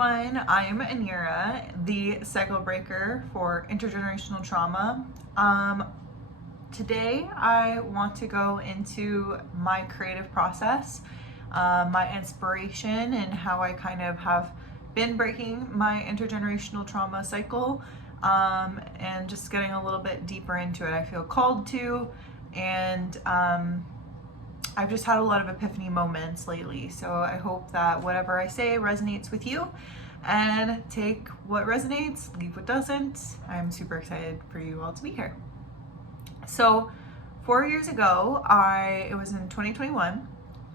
everyone, I'm Anira, the cycle breaker for intergenerational trauma. Today I want to go into my creative process, my inspiration, and how I kind of have been breaking my intergenerational trauma cycle, and just getting a little bit deeper into it. I feel called to, and I've just had a lot of epiphany moments lately, so I hope that whatever I say resonates with you, and take what resonates, leave what doesn't. I'm super excited for you all to be here. So 4 years ago, it was in 2021,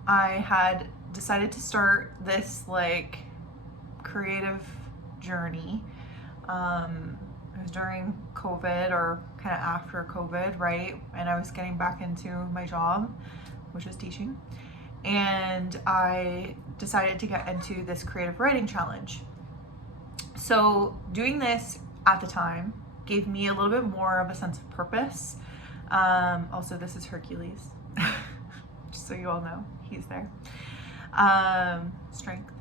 I had decided to start this creative journey. It was during COVID, or kind of after COVID, right? And I was getting back into my job, which is teaching. And I decided to get into this creative writing challenge. So doing this at the time gave me a little bit more of a sense of purpose. Also, this is Hercules, just so you all know, he's there. Strength.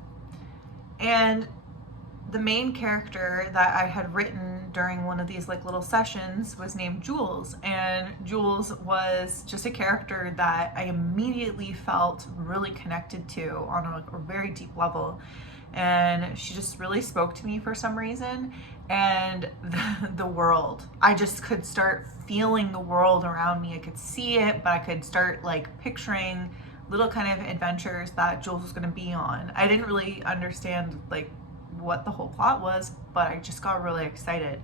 And the main character that I had written during one of these little sessions was named Jules, and Jules was just a character that I immediately felt really connected to on a very deep level, and she just really spoke to me for some reason. And the world, I just could start feeling the world around me. I could see it, but I could start picturing little kind of adventures that Jules was going to be on. I didn't really understand what the whole plot was, but I just got really excited.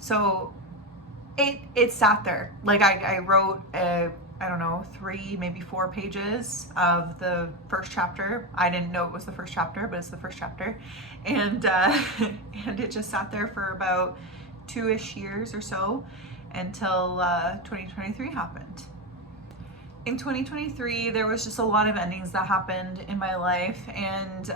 So it sat there. I wrote I don't know, 3, maybe 4 pages of the first chapter. I didn't know it was the first chapter, but it's the first chapter. And and it just sat there for about 2-ish years or so until 2023 happened. In 2023, there was just a lot of endings that happened in my life, and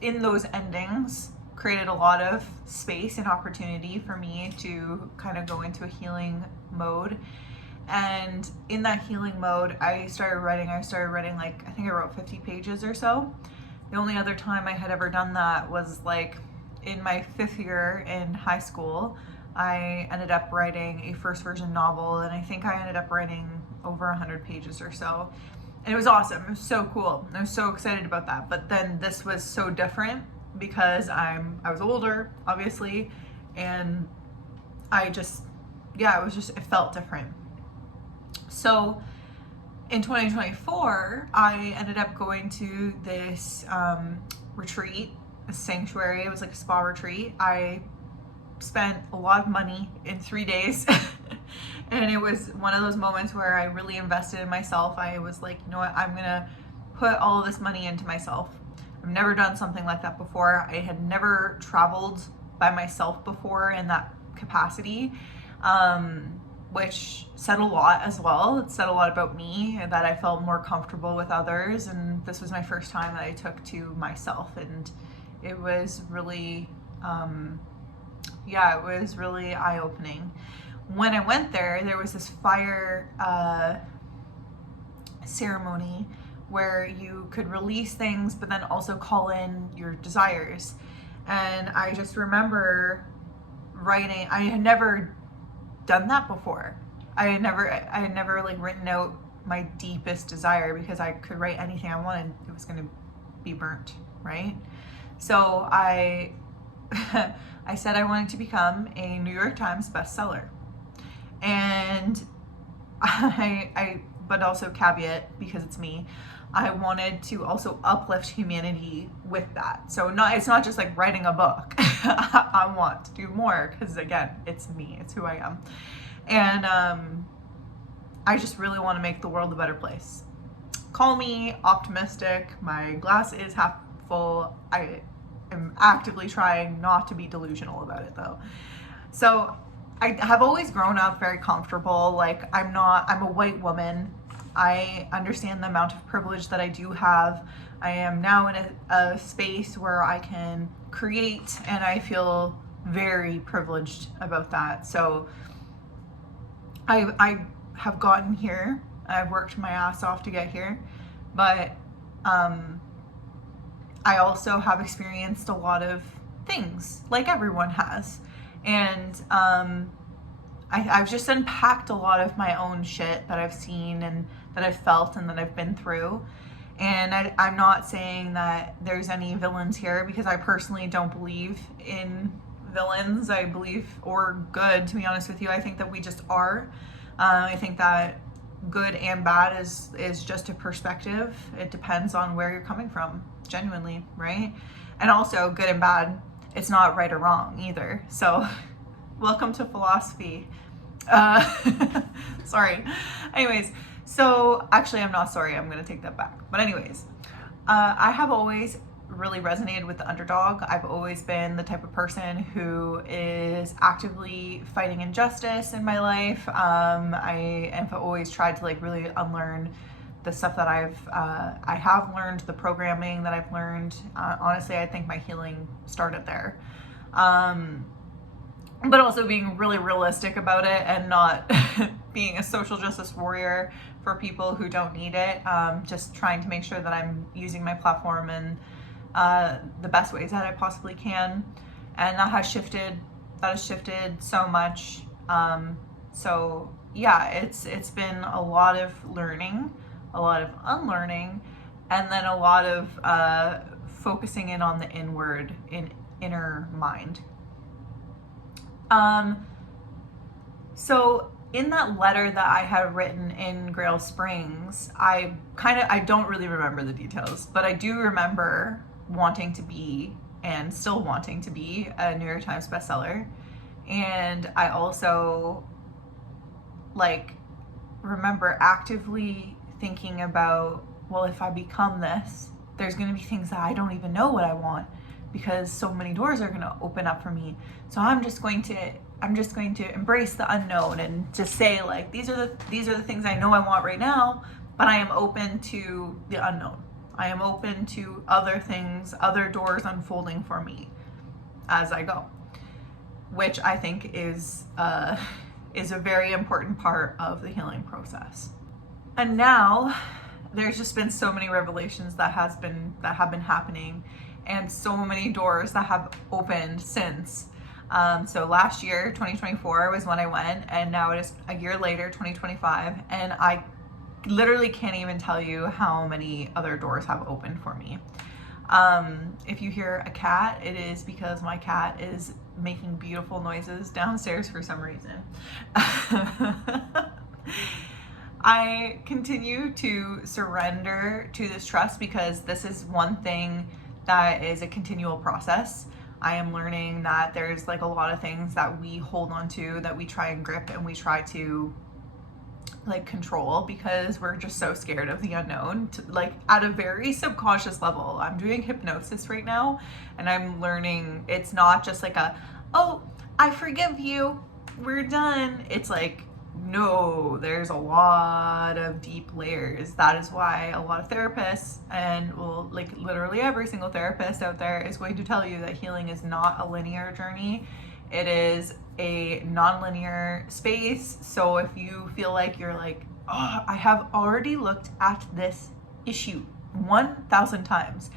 in those endings created a lot of space and opportunity for me to kind of go into a healing mode. And in that healing mode, I started writing I think I wrote 50 pages or so. The only other time I had ever done that was in my 5th year in high school. I ended up writing a first version novel, and I think I ended up writing over 100 pages or so. And it was awesome. It was so cool. I was so excited about that. But then this was so different because I was older, obviously, and it felt different. So in 2024, I ended up going to this retreat, a sanctuary. It was like a spa retreat. I spent a lot of money in 3 days. And it was one of those moments where I really invested in myself. I was like, you know what, I'm gonna put all of this money into myself. I've never done something like that before. I had never traveled by myself before in that capacity, which said a lot as well. It said a lot about me, that I felt more comfortable with others, and this was my first time that I took to myself, and it was really it was really eye-opening. When I went there was this fire ceremony where you could release things but then also call in your desires. And I just remember writing. I had never done that before. I had never written out my deepest desire, because I could write anything I wanted. It was going to be burnt, right? So I I said I wanted to become a New York Times bestseller. And but also caveat, because it's me, I wanted to also uplift humanity with that. So it's not just writing a book. I want to do more, because again, it's me, it's who I am. And I just really want to make the world a better place. Call me optimistic. My glass is half full. I am actively trying not to be delusional about it, though. So I have always grown up very comfortable. I'm a white woman. I understand the amount of privilege that I do have. I am now in a space where I can create, and I feel very privileged about that. So I have gotten here. I've worked my ass off to get here, but I also have experienced a lot of things, like everyone has. And I've just unpacked a lot of my own shit that I've seen and that I've felt and that I've been through. And I'm not saying that there's any villains here, because I personally don't believe in villains. I believe, or good, to be honest with you. I think that we just are. I think that good and bad is just a perspective. It depends on where you're coming from, genuinely, right? And also, good and bad, it's not right or wrong either. So welcome to philosophy. Sorry. Anyways, so actually I'm not sorry, I'm gonna take that back. But anyways, I have always really resonated with the underdog. I've always been the type of person who is actively fighting injustice in my life. I have always tried to like really unlearn the stuff that I have learned, the programming that I've learned. Honestly, I think my healing started there. But also being really realistic about it and not being a social justice warrior for people who don't need it. Just trying to make sure that I'm using my platform in the best ways that I possibly can. And that has shifted so much. So yeah, it's been a lot of learning, a lot of unlearning, and then a lot of focusing in on the inner mind. So in that letter that I had written in Grail Springs, I don't really remember the details, but I do remember wanting to be, and still wanting to be, a New York Times bestseller. And I also like remember actively thinking about, well, if I become this, there's going to be things that I don't even know what I want, because so many doors are going to open up for me. So I'm just going to embrace the unknown and just say, like, these are the things I know I want right now, but I am open to the unknown. I am open to other things, other doors unfolding for me as I go, which I think is a very important part of the healing process. And now there's just been so many revelations that have been happening, and so many doors that have opened since. So last year, 2024, was when I went, and now it is a year later, 2025, and I literally can't even tell you how many other doors have opened for me. If you hear a cat, it is because my cat is making beautiful noises downstairs for some reason. I continue to surrender to this trust, because this is one thing that is a continual process. I am learning that there's like a lot of things that we hold on to, that we try and grip and we try to like control, because we're just so scared of the unknown, like at a very subconscious level. I'm doing hypnosis right now, and I'm learning it's not just like oh, I forgive you, we're done. It's like, no, there's a lot of deep layers. That is why a lot of therapists, and well, like literally every single therapist out there, is going to tell you that healing is not a linear journey. It is a non-linear space. So if you feel like you're like, oh, I have already looked at this issue 1,000 times,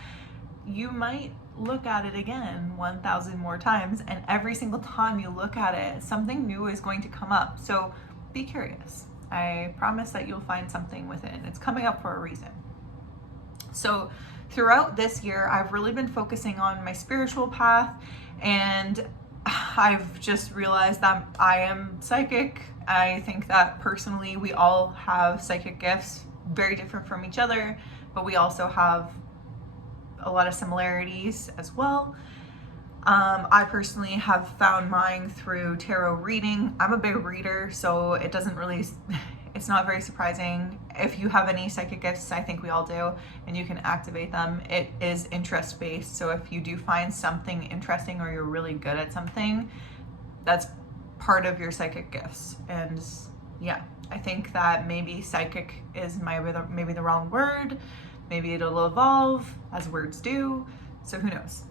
you might look at it again 1,000 more times, and every single time you look at it, something new is going to come up. So be curious. I promise that you'll find something within. It's coming up for a reason. So throughout this year, I've really been focusing on my spiritual path, and I've just realized that I am psychic. I think that personally we all have psychic gifts, very different from each other, but we also have a lot of similarities as well. I personally have found mine through tarot reading. I'm a big reader, so it's not very surprising. If you have any psychic gifts, I think we all do, and you can activate them. It is interest based, so if you do find something interesting or you're really good at something, that's part of your psychic gifts. And yeah, I think that maybe psychic is maybe the wrong word. Maybe it'll evolve as words do, so who knows.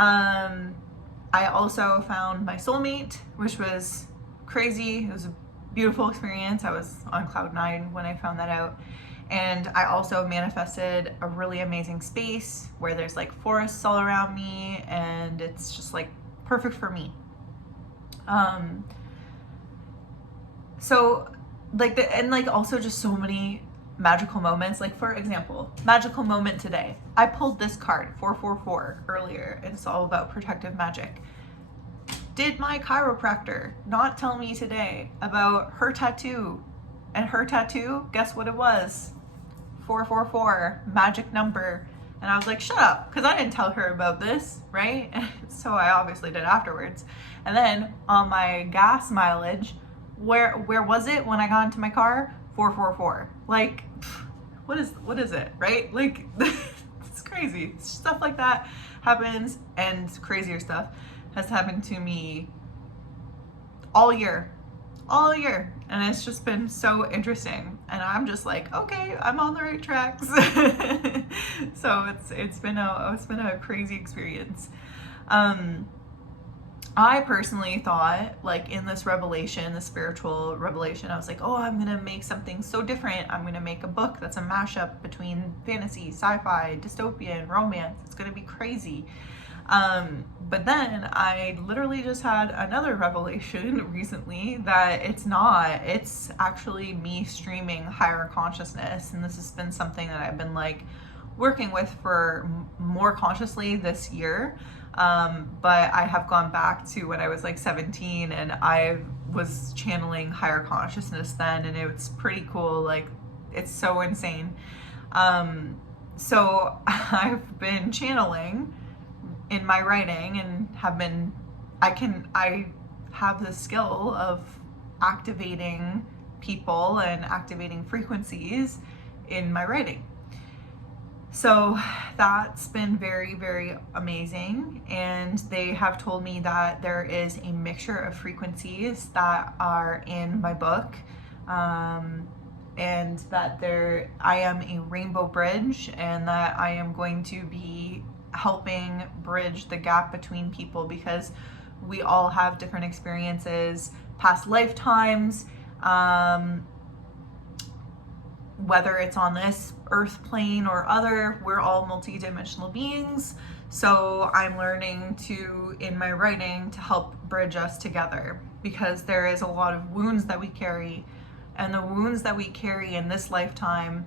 I also found my soulmate, which was crazy. It was a beautiful experience. I was on cloud 9 when I found that out. And I also manifested a really amazing space where there's like forests all around me, and it's just like perfect for me. So like and like also just so many magical moments. Like for example, magical moment today. I pulled this card, 444, earlier, and it's all about protective magic. Did my chiropractor not tell me today about her tattoo? And her tattoo, guess what it was? 444, magic number. And I was like, shut up, because I didn't tell her about this, right? So I obviously did afterwards. And then on my gas mileage, where was it when I got into my car? 444. Like, what is it, right? Like, it's crazy. Stuff like that happens, and crazier stuff has happened to me all year, and it's just been so interesting, and I'm just like, okay, I'm on the right tracks. So it's been a crazy experience. I personally thought, like, in this revelation, the spiritual revelation, I was like, oh, I'm gonna make something so different. I'm gonna make a book that's a mashup between fantasy, sci-fi, dystopian, romance. It's gonna be crazy. But then I literally just had another revelation recently that it's not. It's actually me streaming higher consciousness, and this has been something that I've been like working with for more consciously this year. But I have gone back to when I was like 17, and I was channeling higher consciousness then, and it's pretty cool. Like, it's so insane. So I've been channeling in my writing, and I have the skill of activating people and activating frequencies in my writing. So that's been very, very amazing. And they have told me that there is a mixture of frequencies that are in my book, and that I am a rainbow bridge, and that I am going to be helping bridge the gap between people, because we all have different experiences, past lifetimes, whether it's on this earth plane or other. We're all multidimensional beings. So I'm learning in my writing, to help bridge us together, because there is a lot of wounds that we carry, and the wounds that we carry in this lifetime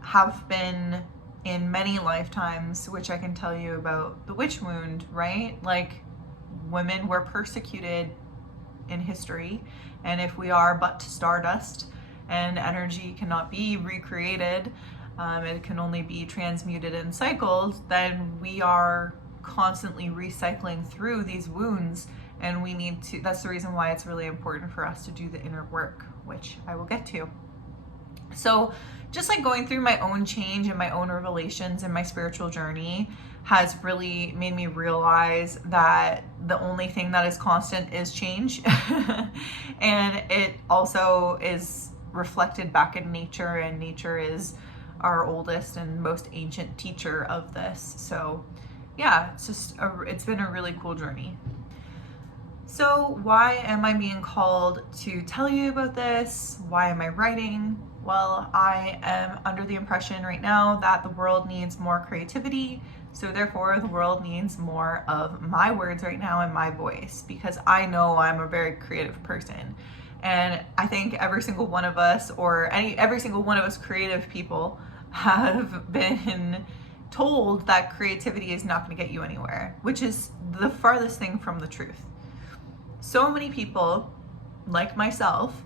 have been in many lifetimes, which I can tell you about the witch wound, right? Like, women were persecuted in history, and if we are but stardust and energy cannot be recreated, it can only be transmuted and cycled, then we are constantly recycling through these wounds, and we need to, that's the reason why it's really important for us to do the inner work, which I will get to. So just like going through my own change and my own revelations in my spiritual journey has really made me realize that the only thing that is constant is change. And it also is reflected back in nature, and nature is our oldest and most ancient teacher of this. So yeah, it's been a really cool journey. So why am I being called to tell you about this? Why am I writing? Well, I am under the impression right now that the world needs more creativity. So therefore, the world needs more of my words right now and my voice, because I know I'm a very creative person. And I think every single one of us, or every single one of us creative people, have been told that creativity is not going to get you anywhere, which is the farthest thing from the truth. So many people, like myself,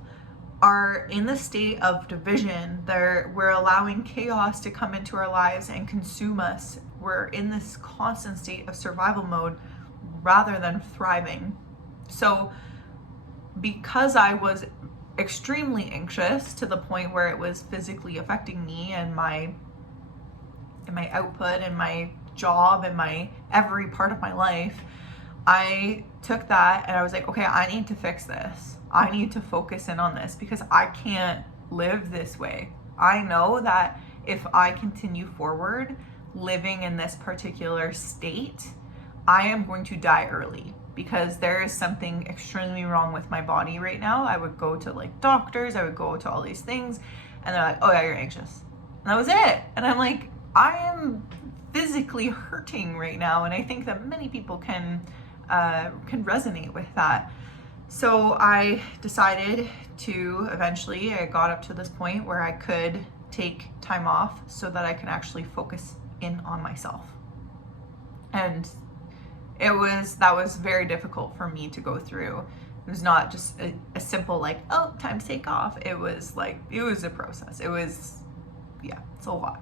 are in the state of division. We're allowing chaos to come into our lives and consume us. We're in this constant state of survival mode rather than thriving. So because I was extremely anxious to the point where it was physically affecting me and my output and my job and my every part of my life, I took that and I was like, okay, I need to fix this. I need to focus in on this, because I can't live this way. I know that if I continue forward living in this particular state, I am going to die early, because there is something extremely wrong with my body right now. I would go to like doctors, I would go to all these things, and they're like, oh yeah, you're anxious. And that was it. And I'm like, I am physically hurting right now. And I think that many people can resonate with that. So I decided to eventually, I got up to this point where I could take time off so that I can actually focus in on myself. And that was very difficult for me to go through. It was not just a simple like, oh, time to take off. It was a process. It's a lot.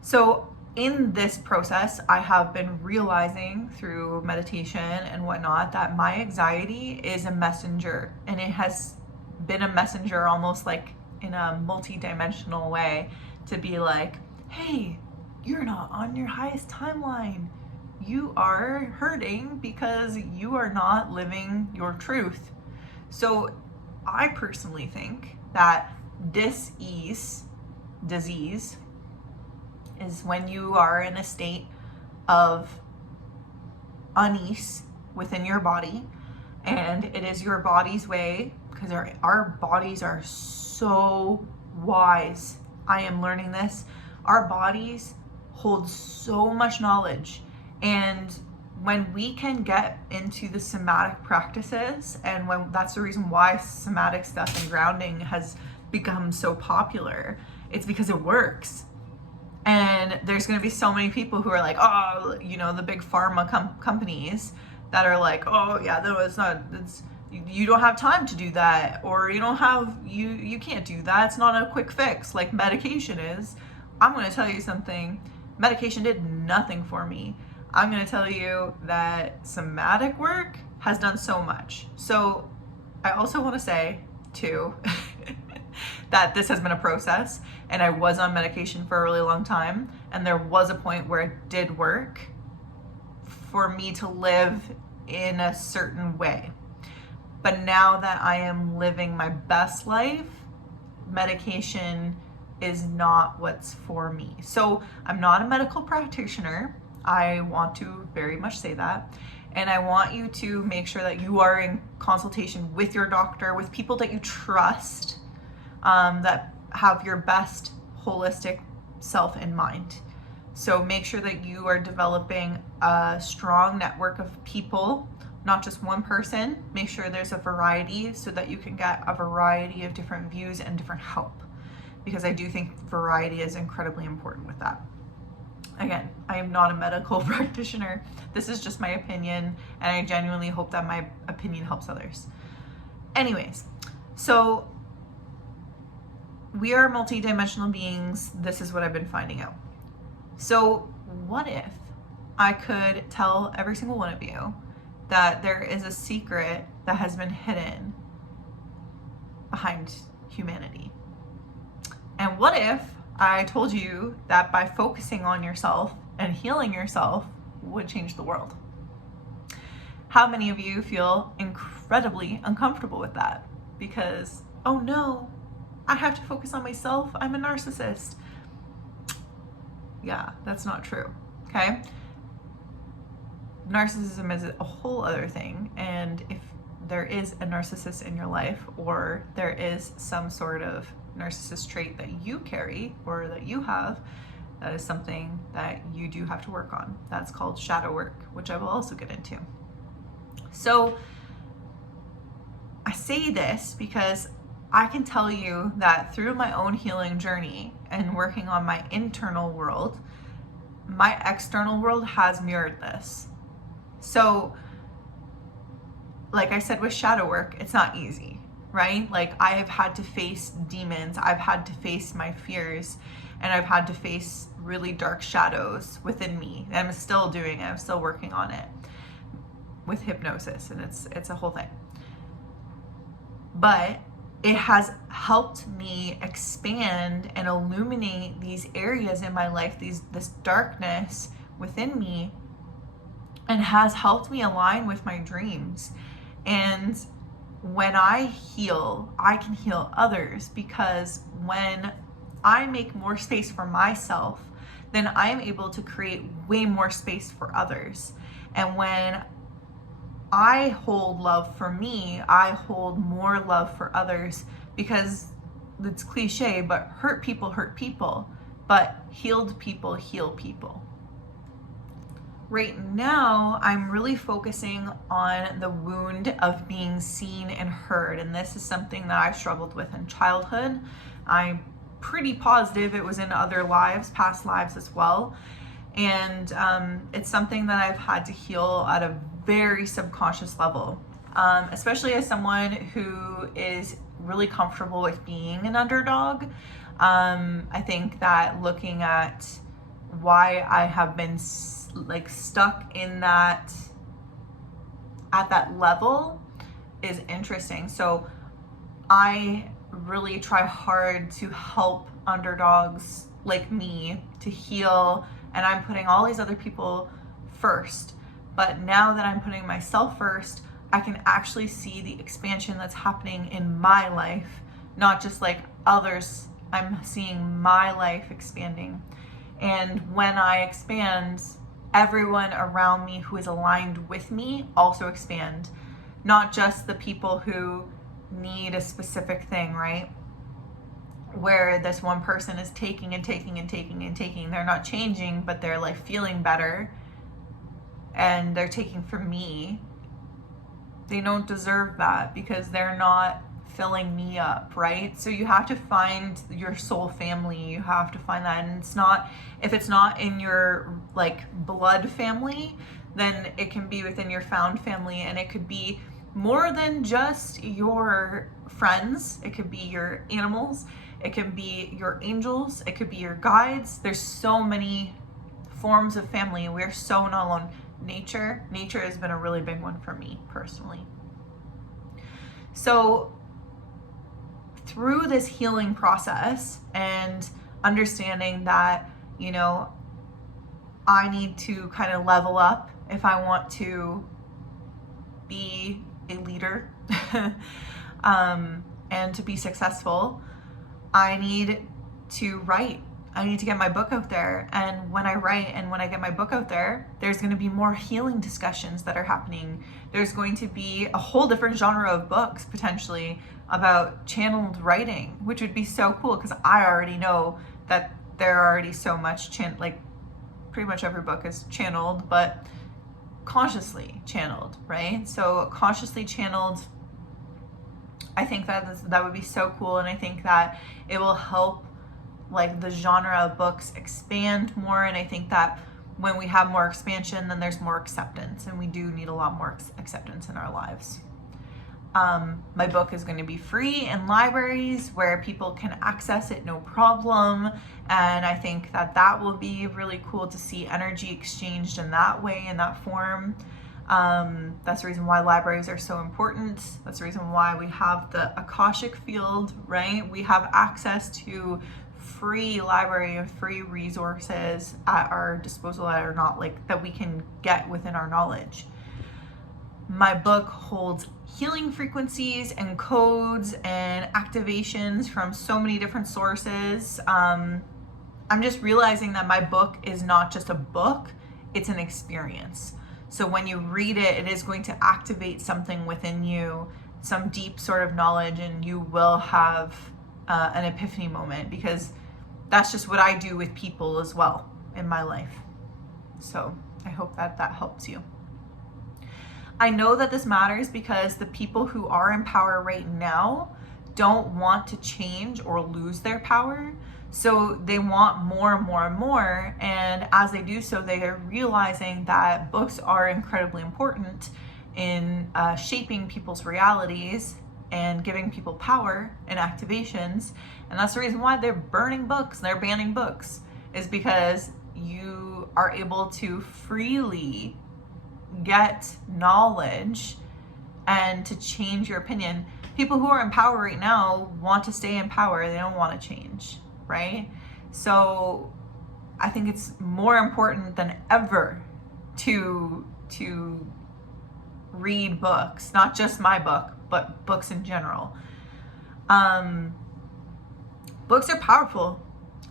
So in this process, I have been realizing through meditation and whatnot that my anxiety is a messenger, and it has been a messenger almost like in a multi-dimensional way to be like, hey, you're not on your highest timeline. You are hurting because you are not living your truth. So I personally think that disease is when you are in a state of unease within your body, and it is your body's way, because our bodies are so wise. I am learning this. Our bodies hold so much knowledge, and when we can get into the somatic practices, and when that's the reason why somatic stuff and grounding has become so popular, it's because it works. And there's going to be so many people who are like, oh, the big pharma companies that are like, oh yeah, you don't have time to do that, or you can't do that. It's not a quick fix like medication is. I'm going to tell you something. Medication did nothing for me. I'm going to tell you that somatic work has done so much. So I also want to say too, that this has been a process, and I was on medication for a really long time, and there was a point where it did work for me to live in a certain way. But now that I am living my best life, medication is not what's for me. So I'm not a medical practitioner. I want to very much say that. And I want you to make sure that you are in consultation with your doctor, with people that you trust, that have your best holistic self in mind. So make sure that you are developing a strong network of people, not just one person. Make sure there's a variety so that you can get a variety of different views and different help, because I do think variety is incredibly important with that. Again, I am not a medical practitioner. This is just my opinion, and I genuinely hope that my opinion helps others. Anyways, so we are multidimensional beings. This is what I've been finding out. So what if I could tell every single one of you that there is a secret that has been hidden behind humanity? And what if I told you that by focusing on yourself and healing yourself would change the world? How many of you feel incredibly uncomfortable with that? Because, oh no, I have to focus on myself. I'm a narcissist. Yeah, that's not true. Okay? Narcissism is a whole other thing. And if there is a narcissist in your life, or there is some sort of narcissist trait that you carry or that you have, that is something that you do have to work on. That's called shadow work, which I will also get into. So I say this because I can tell you that through my own healing journey and working on my internal world, my external world has mirrored this. So, like I said with shadow work, it's not easy, right? Like, I have had to face demons, I've had to face my fears, and I've had to face really dark shadows within me. And I'm still doing it, I'm still working on it with hypnosis, and it's a whole thing. But it has helped me expand and illuminate these areas in my life, this darkness within me, and has helped me align with my dreams. And when I heal, I can heal others, because when I make more space for myself, then I am able to create way more space for others. And when I hold love for me, I hold more love for others, because it's cliche, but hurt people, but healed people heal people. Right now, I'm really focusing on the wound of being seen and heard. And this is something that I struggled with in childhood. I'm pretty positive it was in other lives, past lives as well. And it's something that I've had to heal at a very subconscious level, especially as someone who is really comfortable with being an underdog. I think that looking at why I have been stuck in that at that level is interesting. So I really try hard to help underdogs like me to heal, and I'm putting all these other people first. But now that I'm putting myself first, I can actually see the expansion that's happening in my life, not just like others. I'm seeing my life expanding. And when I expand, everyone around me who is aligned with me also expand, not just the people who need a specific thing, right? Where this one person is taking and taking and taking and taking. They're not changing, but they're like feeling better and they're taking from me. They don't deserve that because they're not filling me up, right? So you have to find your soul family. You have to find that. And it's not, if it's not in your like blood family, then it can be within your found family, and it could be more than just your friends. It could be your animals, it can be your angels, it could be your guides. There's so many forms of family. We're so not alone. Nature has been a really big one for me personally. So through this healing process and understanding that, you know, I need to kind of level up if I want to be a leader and to be successful, I need to write. I need to get my book out there. And when I write and when I get my book out there, there's going to be more healing discussions that are happening. There's going to be a whole different genre of books potentially about channeled writing, which would be so cool because I already know that there are already so much like pretty much every book is channeled, but consciously channeled, right? So consciously channeled, I think that would be so cool. And I think that it will help like the genre of books expand more. And I think that when we have more expansion, then there's more acceptance, and we do need a lot more acceptance in our lives. My book is going to be free in libraries where people can access it no problem. And I think that will be really cool to see energy exchanged in that way, in that form. That's the reason why libraries are so important. That's the reason why we have the Akashic field, right? We have access to free library and free resources at our disposal that are not like that we can get within our knowledge. My book holds healing frequencies and codes and activations from so many different sources. I'm just realizing that my book is not just a book, it's an experience. So when you read it, it is going to activate something within you, some deep sort of knowledge, and you will have an epiphany moment, because that's just what I do with people as well in my life. So I hope that helps you. I know that this matters because the people who are in power right now don't want to change or lose their power. So they want more and more and more. And as they do so, they are realizing that books are incredibly important in shaping people's realities and giving people power and activations. And that's the reason why they're burning books, they're banning books, is because you are able to freely get knowledge and to change your opinion. People who are in power right now want to stay in power. They don't want to change, right? So I think it's more important than ever to read books, not just my book, but books in general. Books are powerful.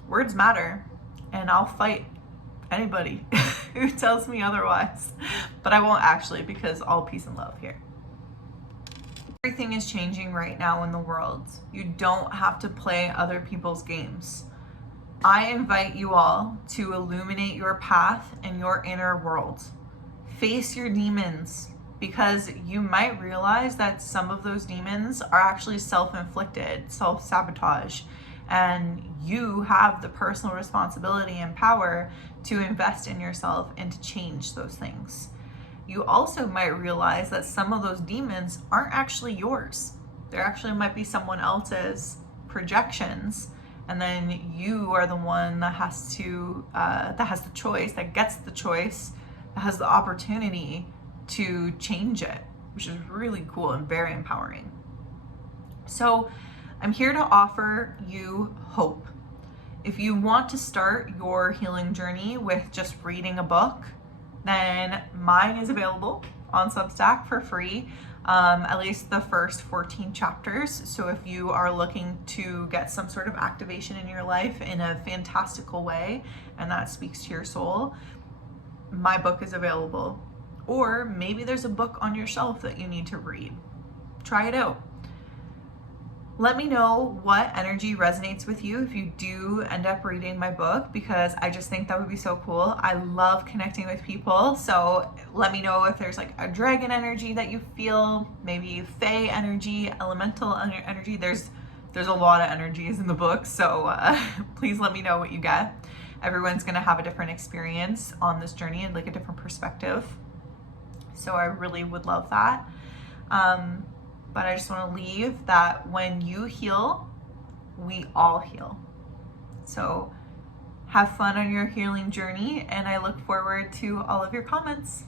Words matter, and I'll fight anybody who tells me otherwise. But I won't actually, because all peace and love here. Everything is changing right now in the world. You don't have to play other people's games. I invite you all to illuminate your path and your inner world. Face your demons, because you might realize that some of those demons are actually self-inflicted, self-sabotage, and you have the personal responsibility and power to invest in yourself and to change those things. You also might realize that some of those demons aren't actually yours. There actually might be someone else's projections, and then you are the one that has the choice, that gets the choice, that has the opportunity to change it, which is really cool and very empowering. So I'm here to offer you hope. If you want to start your healing journey with just reading a book, then mine is available on Substack for free, at least the first 14 chapters. So if you are looking to get some sort of activation in your life in a fantastical way, and that speaks to your soul, my book is available. Or maybe there's a book on your shelf that you need to read. Try it out. Let me know what energy resonates with you if you do end up reading my book, because I just think that would be so cool. I love connecting with people. So let me know if there's like a dragon energy that you feel, maybe fae energy, elemental energy. There's a lot of energies in the book. So please let me know what you get. Everyone's going to have a different experience on this journey and like a different perspective. So I really would love that. But I just want to leave that when you heal, we all heal. So have fun on your healing journey, and I look forward to all of your comments.